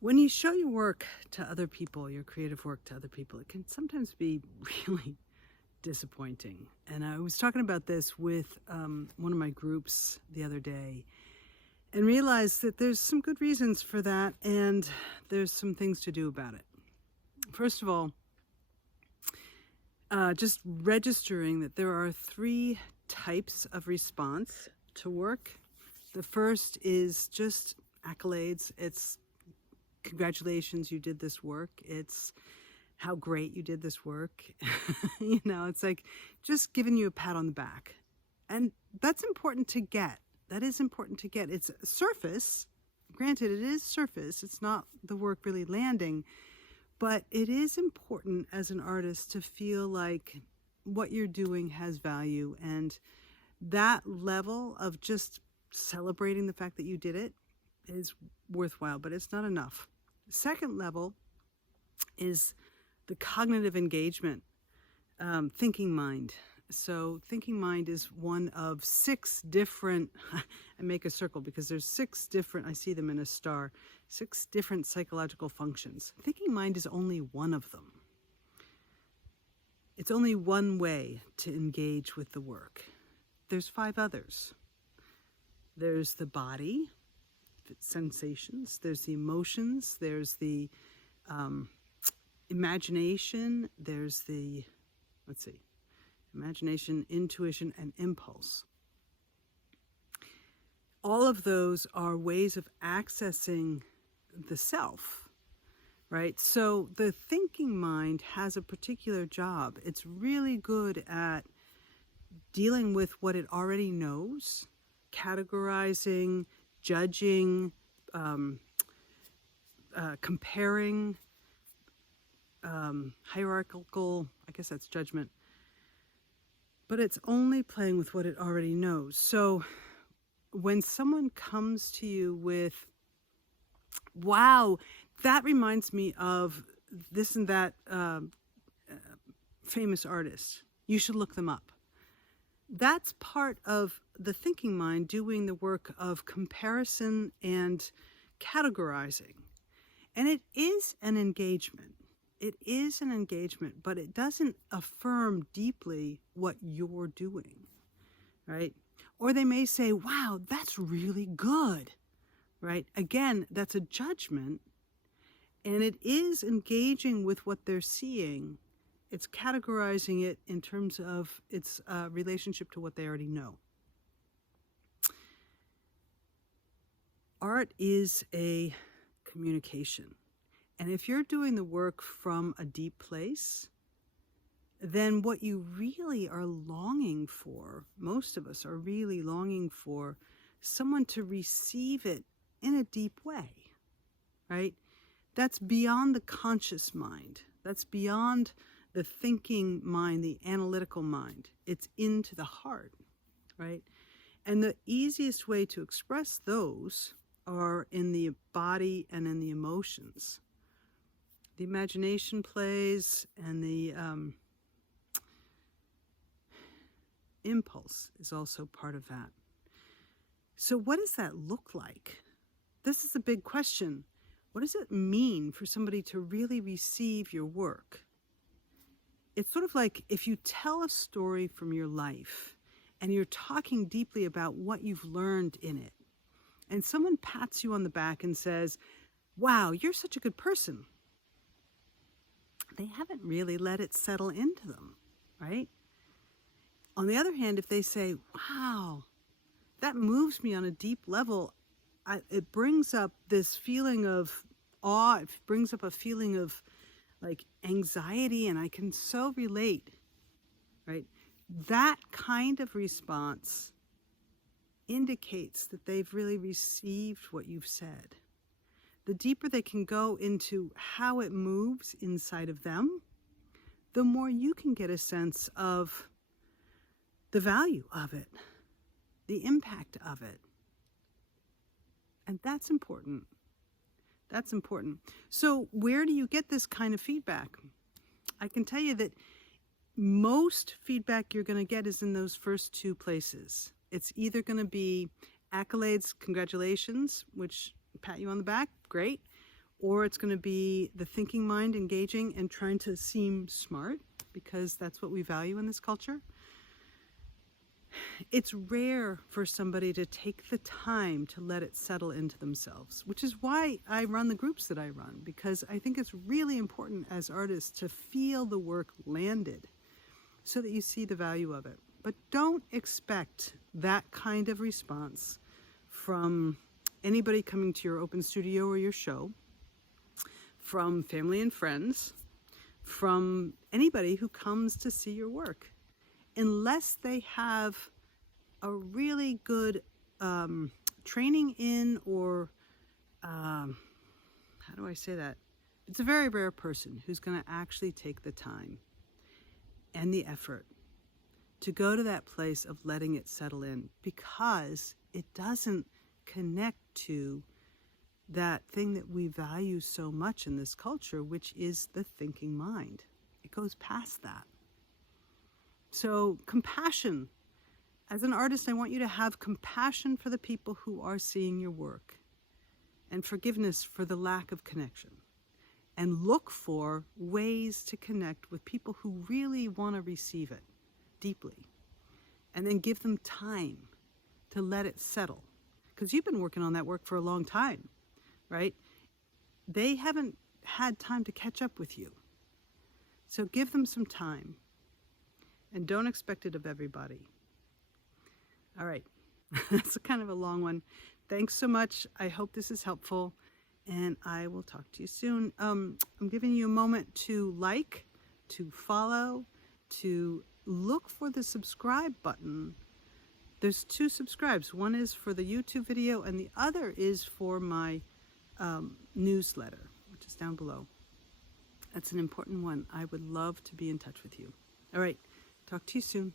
When you show your work to other people, your creative work to other people, it can sometimes be really disappointing. And I was talking about this with one of my groups the other day and realized that there's some good reasons for that and there's some things to do about it. First of all, just registering that there are three types of response to work. The first is just accolades. It's congratulations, you did this work. It's how great you did this work. It's like just giving you a pat on the back. And that's important to get. That is important to get. It's surface. Granted, it is surface. It's not the work really landing. But it is important as an artist to feel like what you're doing has value. And that level of just celebrating the fact that you did it is worthwhile, but it's not enough. Second level is the cognitive engagement, thinking mind. So thinking mind is one of 6 different, I make a circle because there's 6 different, I see them in a star, 6 different psychological functions. Thinking mind is only one of them. It's only one way to engage with the work. There's 5 others. There's the body, sensations, there's the emotions, there's the imagination, there's the, imagination, intuition, and impulse. All of those are ways of accessing the self, right? So the thinking mind has a particular job. It's really good at dealing with what it already knows, categorizing, judging, comparing, hierarchical, I guess that's judgment. But it's only playing with what it already knows. So when someone comes to you with, wow, that reminds me of this and that famous artist, you should look them up. That's part of the thinking mind doing the work of comparison and categorizing. And it is an engagement. It is an engagement, but it doesn't affirm deeply what you're doing, right? Or they may say, wow, that's really good, right? Again, that's a judgment, and it is engaging with what they're seeing. It's categorizing it in terms of its relationship to what they already know. Art is a communication. And if you're doing the work from a deep place, then what you really are longing for, most of us are really longing for someone to receive it in a deep way, right? That's beyond the conscious mind. That's beyond the thinking mind, the analytical mind. It's into the heart, right? And the easiest way to express those are in the body and in the emotions. The imagination plays, and the impulse is also part of that. So what does that look like? This is a big question. What does it mean for somebody to really receive your work? It's sort of like if you tell a story from your life and you're talking deeply about what you've learned in it, and someone pats you on the back and says, wow, you're such a good person. They haven't really let it settle into them, right? On the other hand, if they say, wow, that moves me on a deep level, it brings up this feeling of awe, it brings up a feeling of like anxiety, and I can so relate, right? That kind of response indicates that they've really received what you've said. The deeper they can go into how it moves inside of them, the more you can get a sense of the value of it, the impact of it. And that's important. That's important. So where do you get this kind of feedback? I can tell you that most feedback you're going to get is in those first 2 places. It's either going to be accolades, congratulations, which pat you on the back, great, or it's going to be the thinking mind engaging and trying to seem smart, because that's what we value in this culture. It's rare for somebody to take the time to let it settle into themselves, which is why I run the groups that I run, because I think it's really important as artists to feel the work landed so that you see the value of it. But don't expect that kind of response from anybody coming to your open studio or your show, from family and friends, from anybody who comes to see your work, unless they have a really good training in, or how do I say that? It's a very rare person who's going to actually take the time and the effort to go to that place of letting it settle in, because it doesn't connect to that thing that we value so much in this culture, which is the thinking mind. It goes past that. So compassion. As an artist, I want you to have compassion for the people who are seeing your work, and forgiveness for the lack of connection. And look for ways to connect with people who really want to receive it deeply. And then give them time to let it settle. Because you've been working on that work for a long time, right? They haven't had time to catch up with you. So give them some time. And don't expect it of everybody. All right. That's kind of a long one. Thanks so much. I hope this is helpful, and I will talk to you soon. I'm giving you a moment to like, to follow, to look for the subscribe button. There's 2 subscribes. One is for the YouTube video, and the other is for my newsletter, which is down below. That's an important one. I would love to be in touch with you. All right. Talk to you soon.